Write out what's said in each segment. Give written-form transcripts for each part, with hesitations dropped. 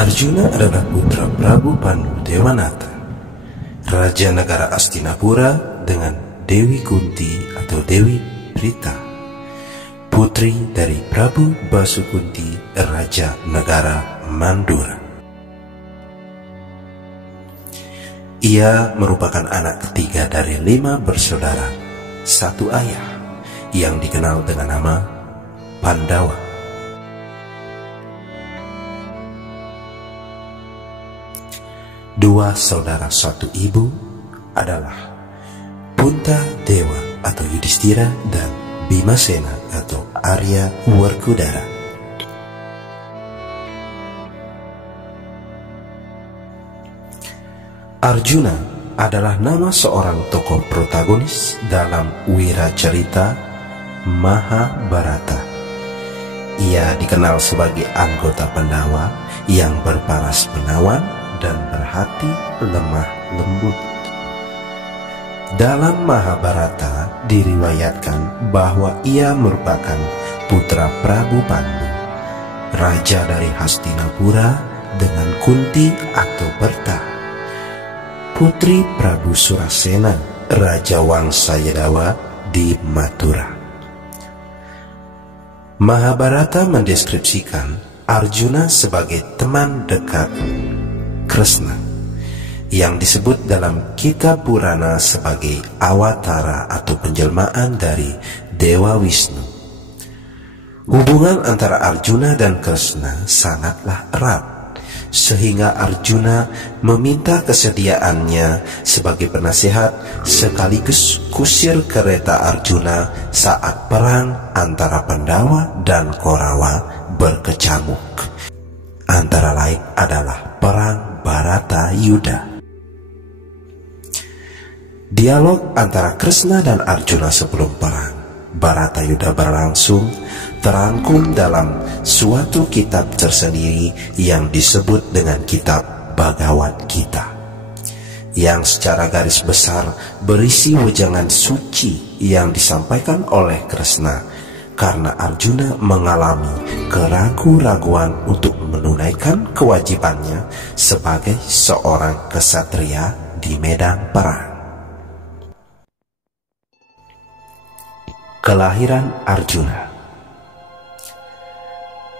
Arjuna adalah putra Prabu Pandu Dewanata, Raja Negara Hastinapura, dengan Dewi Kunti atau Dewi Prita, putri dari Prabu Basukunti, Raja Negara Mandura. Ia merupakan anak ketiga dari 5 bersaudara, satu ayah, yang dikenal dengan nama Pandawa. Dua saudara satu ibu adalah Punta Dewa atau Yudhistira dan Bimasena atau Arya Werkudara. Arjuna adalah nama seorang tokoh protagonis dalam wiracarita Mahabharata. Ia dikenal sebagai anggota Pandawa yang berparas menawan dan berhati lemah lembut. Dalam Mahabharata diriwayatkan bahwa ia merupakan putra Prabu Pandu, raja dari Hastinapura, dengan Kunti atau Berta, putri Prabu Surasena, raja Wangsa Yadawa di Mathura. Mahabharata mendeskripsikan Arjuna sebagai teman dekat Krishna, yang disebut dalam kitab Purana sebagai awatara atau penjelmaan dari Dewa Wisnu. Hubungan antara Arjuna dan Krishna sangatlah erat, sehingga Arjuna meminta kesediaannya sebagai penasihat sekaligus kusir kereta Arjuna saat perang antara Pandawa dan Korawa berkecamuk. Antara lain adalah perang Bharata Yuda. Dialog antara Krishna dan Arjuna sebelum perang Bharata Yuda berlangsung terangkum dalam suatu kitab tersendiri yang disebut dengan kitab Bhagavad Gita, yang secara garis besar berisi wejangan suci yang disampaikan oleh Krishna karena Arjuna mengalami keraguan-raguan untuk menunaikan kewajibannya sebagai seorang ksatria di medan perang. Kelahiran Arjuna.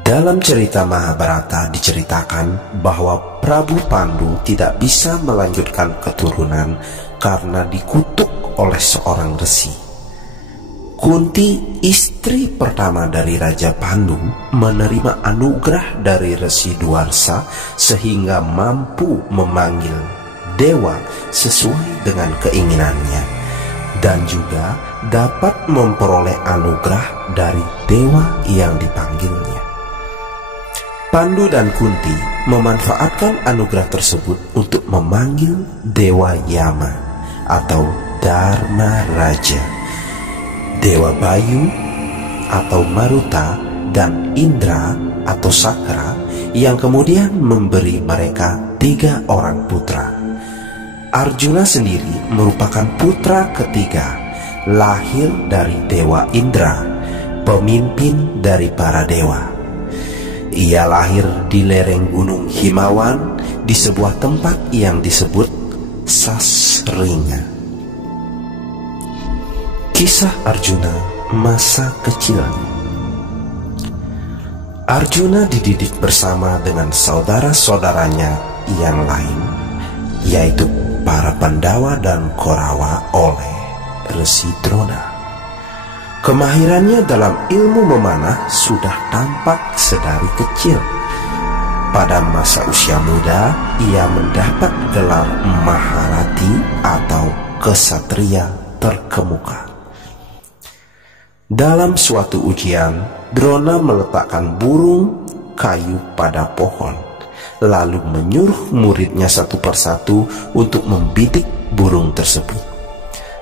Dalam cerita Mahabharata diceritakan bahwa Prabu Pandu tidak bisa melanjutkan keturunan karena dikutuk oleh seorang resi. Kunti, istri pertama dari Raja Pandu, menerima anugerah dari Resi Dwarsa sehingga mampu memanggil dewa sesuai dengan keinginannya, dan juga dapat memperoleh anugerah dari dewa yang dipanggilnya. Pandu dan Kunti memanfaatkan anugerah tersebut untuk memanggil Dewa Yama atau Dharma Raja, Dewa Bayu atau Maruta, dan Indra atau Sakra, yang kemudian memberi mereka 3 orang putra. Arjuna sendiri merupakan putra ketiga, lahir dari Dewa Indra, pemimpin dari para dewa. Ia lahir di lereng Gunung Himawan di sebuah tempat yang disebut Sasringa. Kisah Arjuna masa kecil. Arjuna dididik bersama dengan saudara-saudaranya yang lain, yaitu para Pandawa dan Korawa, oleh Resi Drona. Kemahirannya dalam ilmu memanah sudah tampak sedari kecil. Pada masa usia muda, ia mendapat gelar Maharati atau kesatria terkemuka. Dalam suatu ujian, Drona meletakkan burung kayu pada pohon, lalu menyuruh muridnya satu persatu untuk membidik burung tersebut.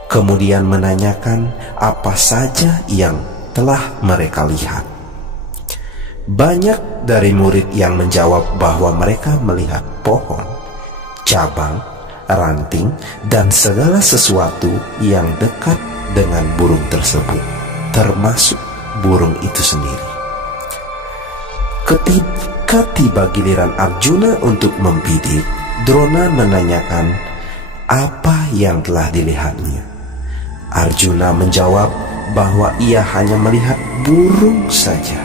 Kemudian menanyakan apa saja yang telah mereka lihat. Banyak dari murid yang menjawab bahwa mereka melihat pohon, cabang, ranting, dan segala sesuatu yang dekat dengan burung tersebut, termasuk burung itu sendiri. Ketika tiba giliran Arjuna untuk membidik, Drona menanyakan apa yang telah dilihatnya. Arjuna menjawab bahwa ia hanya melihat burung saja,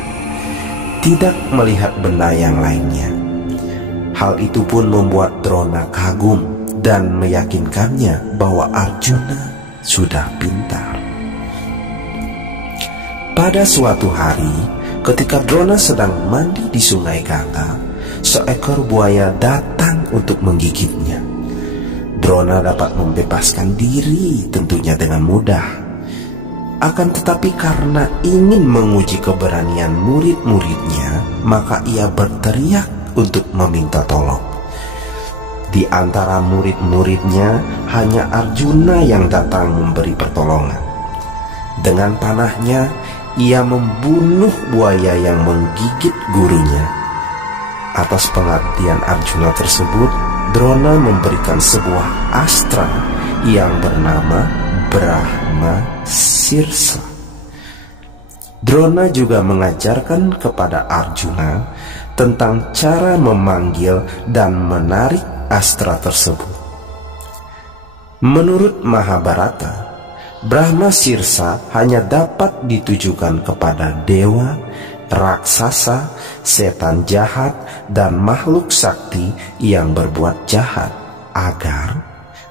tidak melihat benda yang lainnya. Hal itu pun membuat Drona kagum dan meyakinkannya bahwa Arjuna sudah pintar. Pada suatu hari, ketika Drona sedang mandi di sungai Gangga, seekor buaya datang untuk menggigitnya. Drona dapat membebaskan diri tentunya dengan mudah. Akan tetapi karena ingin menguji keberanian murid-muridnya, maka ia berteriak untuk meminta tolong. Di antara murid-muridnya, hanya Arjuna yang datang memberi pertolongan. Dengan panahnya, ia membunuh buaya yang menggigit gurunya. Atas pengabdian Arjuna tersebut, Drona memberikan sebuah astra yang bernama Brahma Sirsa. Drona juga mengajarkan kepada Arjuna tentang cara memanggil dan menarik astra tersebut. Menurut Mahabharata, Brahma Sirsa hanya dapat ditujukan kepada dewa, raksasa, setan jahat, dan makhluk sakti yang berbuat jahat agar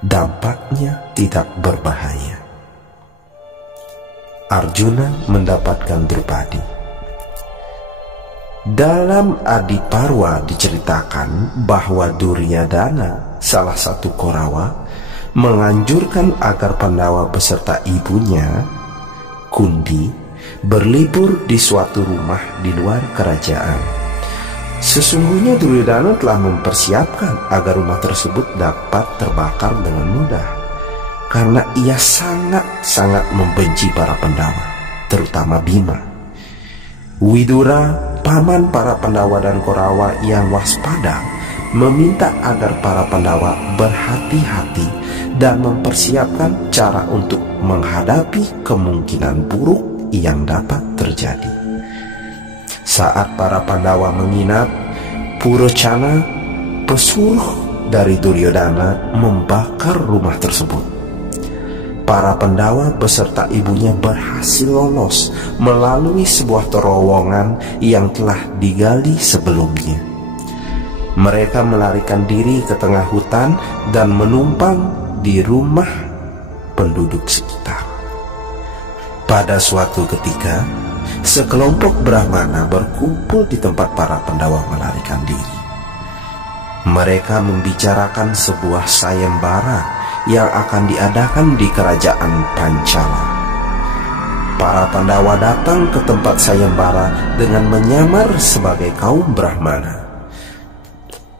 dampaknya tidak berbahaya. Arjuna mendapatkan Drupadi. Dalam Adiparwa diceritakan bahwa Duryodhana, salah satu Korawa, menganjurkan agar Pandawa beserta ibunya, Kundi, berlibur di suatu rumah di luar kerajaan. Sesungguhnya Duryodhana telah mempersiapkan agar rumah tersebut dapat terbakar dengan mudah, karena ia sangat-sangat membenci para Pandawa, terutama Bima. Widura, paman para Pandawa dan Korawa yang waspada, meminta agar para Pandawa berhati-hati dan mempersiapkan cara untuk menghadapi kemungkinan buruk yang dapat terjadi. Saat para Pandawa menginap, Purocana, pesuruh dari Duryodhana, membakar rumah tersebut. Para Pandawa beserta ibunya berhasil lolos melalui sebuah terowongan yang telah digali sebelumnya. Mereka melarikan diri ke tengah hutan dan menumpang di rumah penduduk sekitar. Pada suatu ketika, sekelompok Brahmana berkumpul di tempat para Pandawa melarikan diri. Mereka membicarakan sebuah sayembara yang akan diadakan di kerajaan Pancala. Para Pandawa datang ke tempat sayembara dengan menyamar sebagai kaum Brahmana.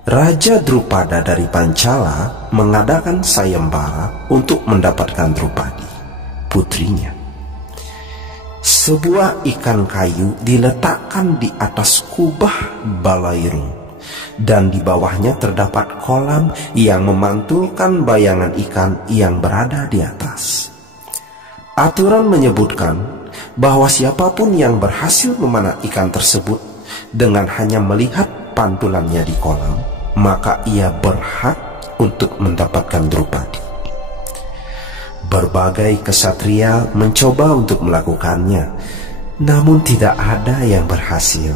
Raja Drupada dari Pancala mengadakan sayembara untuk mendapatkan Drupadi, putrinya. Sebuah ikan kayu diletakkan di atas kubah balairung, dan di bawahnya terdapat kolam yang memantulkan bayangan ikan yang berada di atas. Aturan menyebutkan bahwa siapapun yang berhasil memanah ikan tersebut dengan hanya melihat pantulannya di kolam, maka ia berhak untuk mendapatkan Drupadi. Berbagai kesatria mencoba untuk melakukannya, namun tidak ada yang berhasil.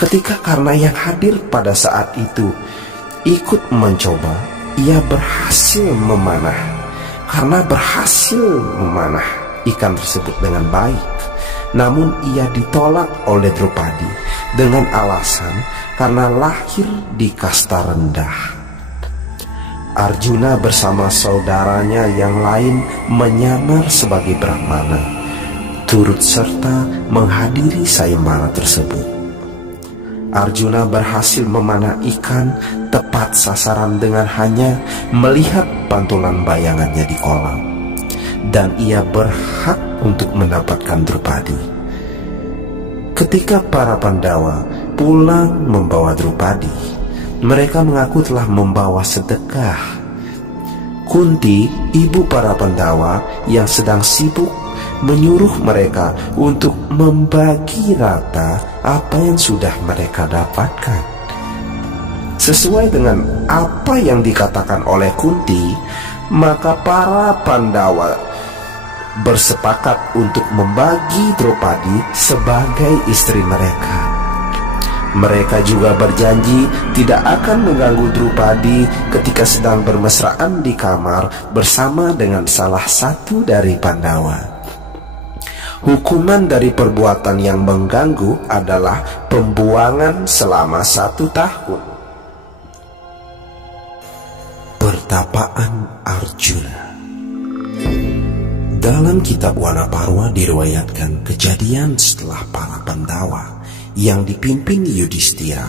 Ketika karena yang hadir pada saat itu ikut mencoba, ia berhasil memanah. Karena berhasil memanah ikan tersebut dengan baik, namun ia ditolak oleh Drupadi dengan alasan karena lahir di kasta rendah. Arjuna bersama saudaranya yang lain menyamar sebagai Brahmana, turut serta menghadiri sayembara tersebut. Arjuna berhasil memanah ikan tepat sasaran dengan hanya melihat pantulan bayangannya di kolam, dan ia berhak untuk mendapatkan Drupadi. Ketika para Pandawa pulang membawa Drupadi, mereka mengaku telah membawa sedekah. Kunti, ibu para Pandawa yang sedang sibuk, menyuruh mereka untuk membagi rata apa yang sudah mereka dapatkan. Sesuai dengan apa yang dikatakan oleh Kunti, maka para Pandawa bersepakat untuk membagi Draupadi sebagai istri mereka. Mereka juga berjanji tidak akan mengganggu Draupadi ketika sedang bermesraan di kamar bersama dengan salah satu dari Pandawa. Hukuman dari perbuatan yang mengganggu adalah pembuangan selama 1 tahun. Pertapaan Arjuna. Dalam kitab Wanaparwa diriwayatkan kejadian setelah para Pandawa yang dipimpin Yudhistira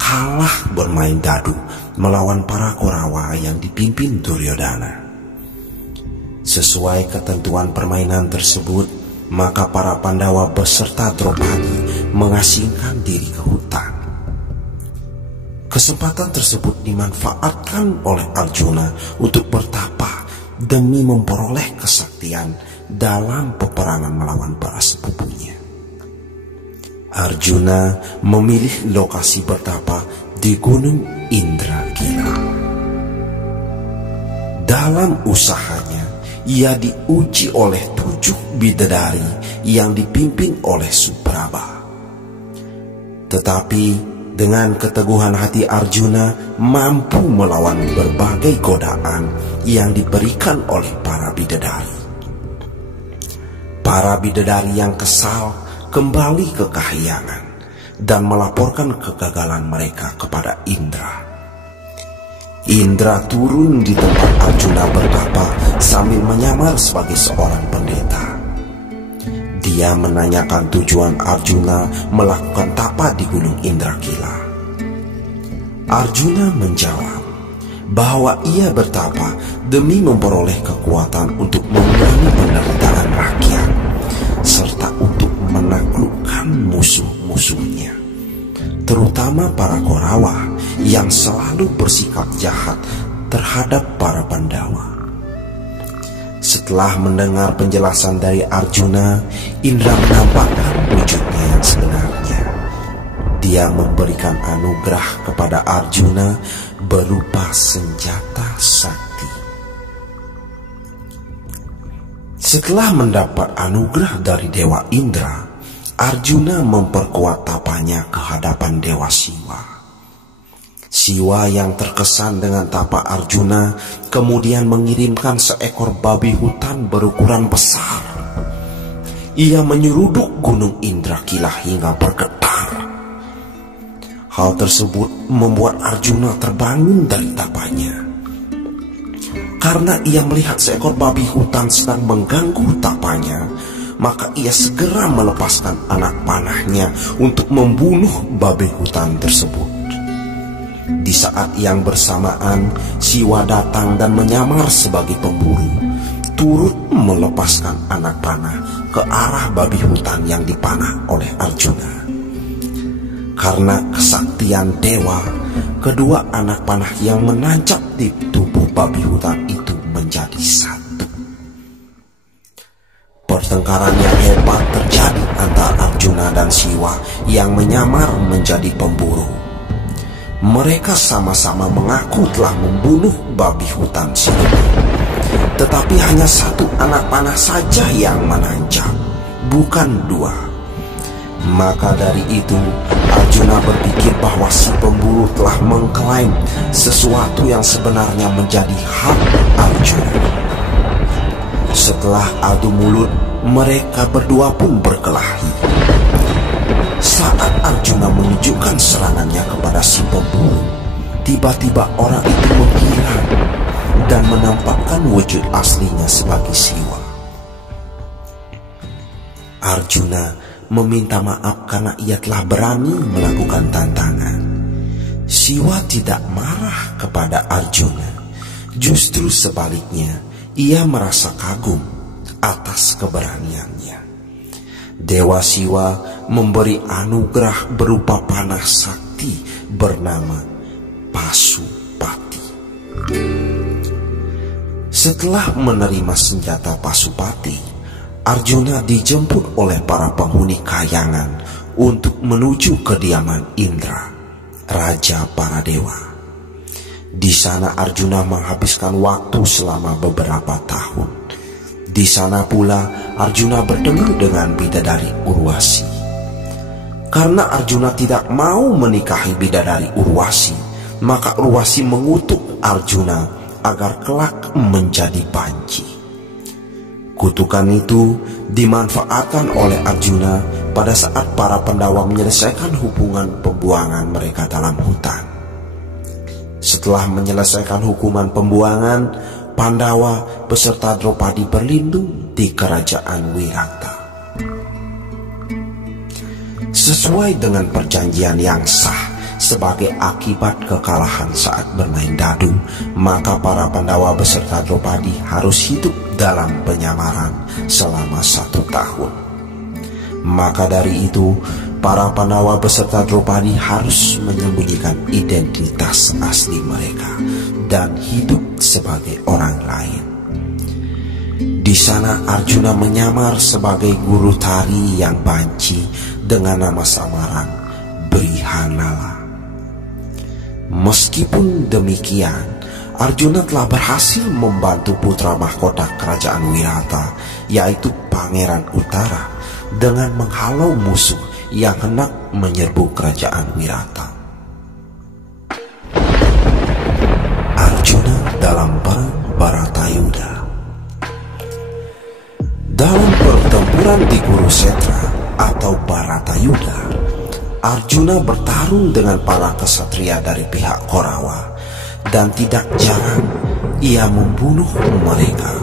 kalah bermain dadu melawan para Korawa yang dipimpin Duryodhana. Sesuai ketentuan permainan tersebut, maka para Pandawa beserta Draupadi mengasingkan diri ke hutan. Kesempatan tersebut dimanfaatkan oleh Arjuna untuk bertapa demi memperoleh kesaktian dalam peperangan melawan para sepupunya. Arjuna memilih lokasi bertapa di Gunung Indragila. Dalam usahanya, ia diuji oleh 7 bidadari yang dipimpin oleh Supraba. Tetapi dengan keteguhan hati Arjuna mampu melawan berbagai godaan yang diberikan oleh para bidadari. Para bidadari yang kesal kembali ke kahyangan dan melaporkan kegagalan mereka kepada Indra. Indra turun di tempat Arjuna bertapa sambil menyamar sebagai seorang pendeta. Dia menanyakan tujuan Arjuna melakukan tapa di Gunung Indragila. Arjuna menjawab bahwa ia bertapa demi memperoleh kekuatan untuk mengurangi penderitaan rakyat, serta untuk menaklukkan musuh-musuhnya, terutama para Korawa yang selalu bersikap jahat terhadap para Pandawa. Setelah mendengar penjelasan dari Arjuna, Indra menampakkan wujudnya yang sebenarnya. Dia memberikan anugerah kepada Arjuna berupa senjata sakti. Setelah mendapat anugerah dari Dewa Indra, Arjuna memperkuat tapanya ke hadapan Dewa Siwa. Siwa yang terkesan dengan tapa Arjuna kemudian mengirimkan seekor babi hutan berukuran besar. Ia menyeruduk Gunung Indragila hingga bergetar. Hal tersebut membuat Arjuna terbangun dari tapanya. Karena ia melihat seekor babi hutan sedang mengganggu tapanya, maka ia segera melepaskan anak panahnya untuk membunuh babi hutan tersebut. Di saat yang bersamaan, Siwa datang dan menyamar sebagai pemburu, turut melepaskan anak panah ke arah babi hutan yang dipanah oleh Arjuna. Karena kesaktian dewa, kedua anak panah yang menancap di tubuh babi hutan itu menjadi satu. Pertengkaran yang hebat terjadi antara Arjuna dan Siwa yang menyamar menjadi pemburu. Mereka sama-sama mengaku telah membunuh babi hutan itu. Tetapi hanya satu anak panah saja yang menancap, bukan 2. Maka dari itu, Arjuna berpikir bahwa si pemburu telah mengklaim sesuatu yang sebenarnya menjadi hak Arjuna. Setelah adu mulut, mereka berdua pun berkelahi. Saat Arjuna menunjukkan serangannya kepada si pemburu, tiba-tiba orang itu menghilang dan menampakkan wujud aslinya sebagai Siwa. Arjuna meminta maaf karena ia telah berani melakukan tantangan. Siwa tidak marah kepada Arjuna. Justru sebaliknya, ia merasa kagum atas keberaniannya. Dewa Siwa memberi anugerah berupa panah sakti bernama Pasupati. Setelah menerima senjata Pasupati, Arjuna dijemput oleh para penghuni kayangan untuk menuju kediaman Indra, raja para dewa. Di sana Arjuna menghabiskan waktu selama beberapa tahun. Di sana pula Arjuna bertemu dengan bidadari Urwasi. Karena Arjuna tidak mau menikahi bidadari Urwasi, maka Urwasi mengutuk Arjuna agar kelak menjadi banci. Kutukan itu dimanfaatkan oleh Arjuna pada saat para Pandawa menyelesaikan hubungan pembuangan mereka dalam hutan. Setelah menyelesaikan hukuman pembuangan, Pandawa beserta Draupadi berlindung di kerajaan Wirata. Sesuai dengan perjanjian yang sah sebagai akibat kekalahan saat bermain dadu, maka para Pandawa beserta Draupadi harus hidup dalam penyamaran selama 1 tahun. Maka dari itu, para Pandawa beserta Draupadi harus menyembunyikan identitas asli mereka dan hidup sebagai orang lain. Di sana Arjuna menyamar sebagai guru tari yang banci dengan nama samaran Brihanala. Meskipun demikian, Arjuna telah berhasil membantu putra mahkota kerajaan Wirata, yaitu Pangeran Uttara, dengan menghalau musuh yang hendak menyerbu kerajaan Wirata. Arjuna dalam perang Baratayuda. Dalam pertempuran di Kurusetra atau Baratayuda, Arjuna bertarung dengan para kesatria dari pihak Korawa, dan tidak jarang ia membunuh mereka,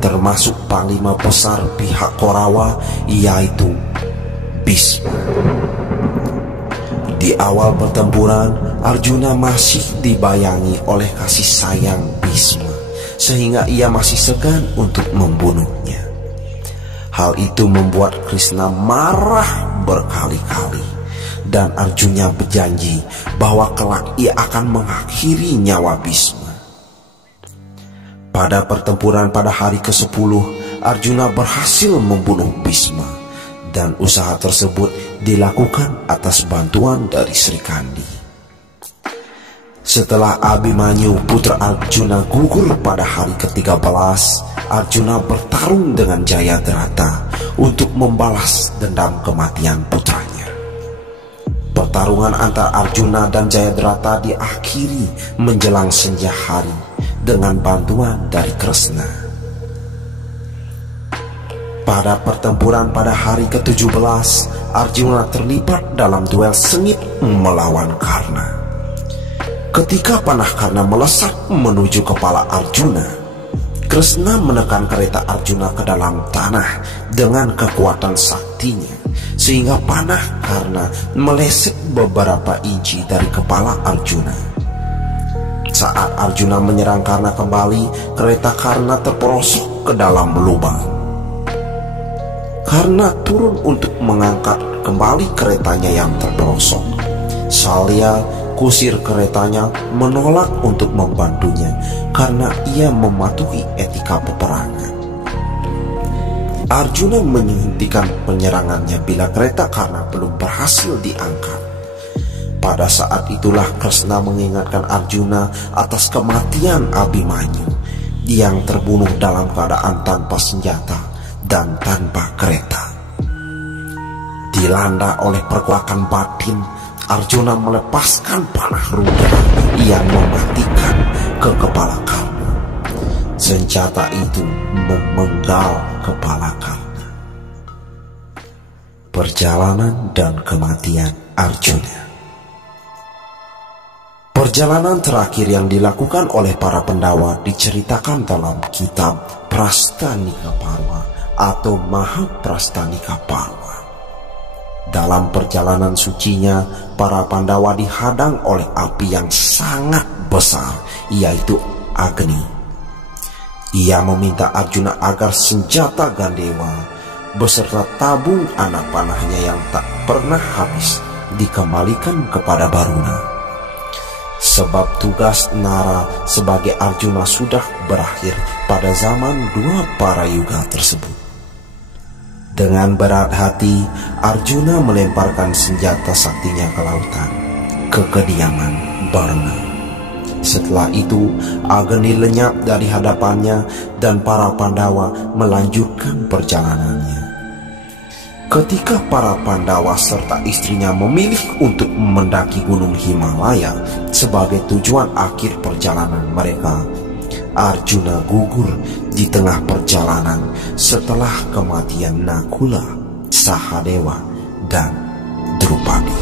termasuk panglima besar pihak Korawa, yaitu Bhisma. Di awal pertempuran, Arjuna masih dibayangi oleh kasih sayang Bhisma, sehingga ia masih segan untuk membunuhnya. Hal itu membuat Krishna marah berkali-kali, dan Arjuna berjanji bahwa kelak ia akan mengakhiri nyawa Bhisma. Pada pertempuran pada hari ke-10, Arjuna berhasil membunuh Bhisma, dan usaha tersebut dilakukan atas bantuan dari Sri Kandi. Setelah Abhimanyu putra Arjuna gugur pada hari ke-13, Arjuna bertarung dengan Jayadrata untuk membalas dendam kematian putranya. Pertarungan antara Arjuna dan Jayadrata diakhiri menjelang senja hari dengan bantuan dari Krishna. Pada pertempuran pada hari ke-17, Arjuna terlibat dalam duel sengit melawan Karna. Ketika panah Karna melesat menuju kepala Arjuna, Krishna menekan kereta Arjuna ke dalam tanah dengan kekuatan saktinya, sehingga panah Karna meleset beberapa inci dari kepala Arjuna. Saat Arjuna menyerang Karna kembali, kereta Karna terperosok ke dalam lubang. Karna turun untuk mengangkat kembali keretanya yang terperosok. Salya, kusir keretanya, menolak untuk membantunya karena ia mematuhi etika peperangan. Arjuna menghentikan penyerangannya bila kereta Karna belum berhasil diangkat. Pada saat itulah Krishna mengingatkan Arjuna atas kematian Abhimanyu yang terbunuh dalam keadaan tanpa senjata dan tanpa kereta. Dilanda oleh pergolakan batin, Arjuna melepaskan panah rudra yang mematikan ke kepala Karna. Senjata itu memenggal kepala Karna. Perjalanan dan kematian Arjuna. Perjalanan terakhir yang dilakukan oleh para Pandawa diceritakan dalam kitab Prastanika-parva atau Mahaprastanika-parva. Dalam perjalanan sucinya, para Pandawa dihadang oleh api yang sangat besar, yaitu Agni. Ia meminta Arjuna agar senjata Gandewa beserta tabung anak panahnya yang tak pernah habis dikembalikan kepada Baruna. Sebab tugas Nara sebagai Arjuna sudah berakhir pada zaman 2 para yuga tersebut. Dengan berat hati, Arjuna melemparkan senjata saktinya ke lautan, ke kediaman Barna. Setelah itu, Agni lenyap dari hadapannya dan para Pandawa melanjutkan perjalanannya. Ketika para Pandawa serta istrinya memilih untuk mendaki Gunung Himalaya sebagai tujuan akhir perjalanan mereka, Arjuna gugur di tengah perjalanan setelah kematian Nakula, Sahadewa, dan Drupadi.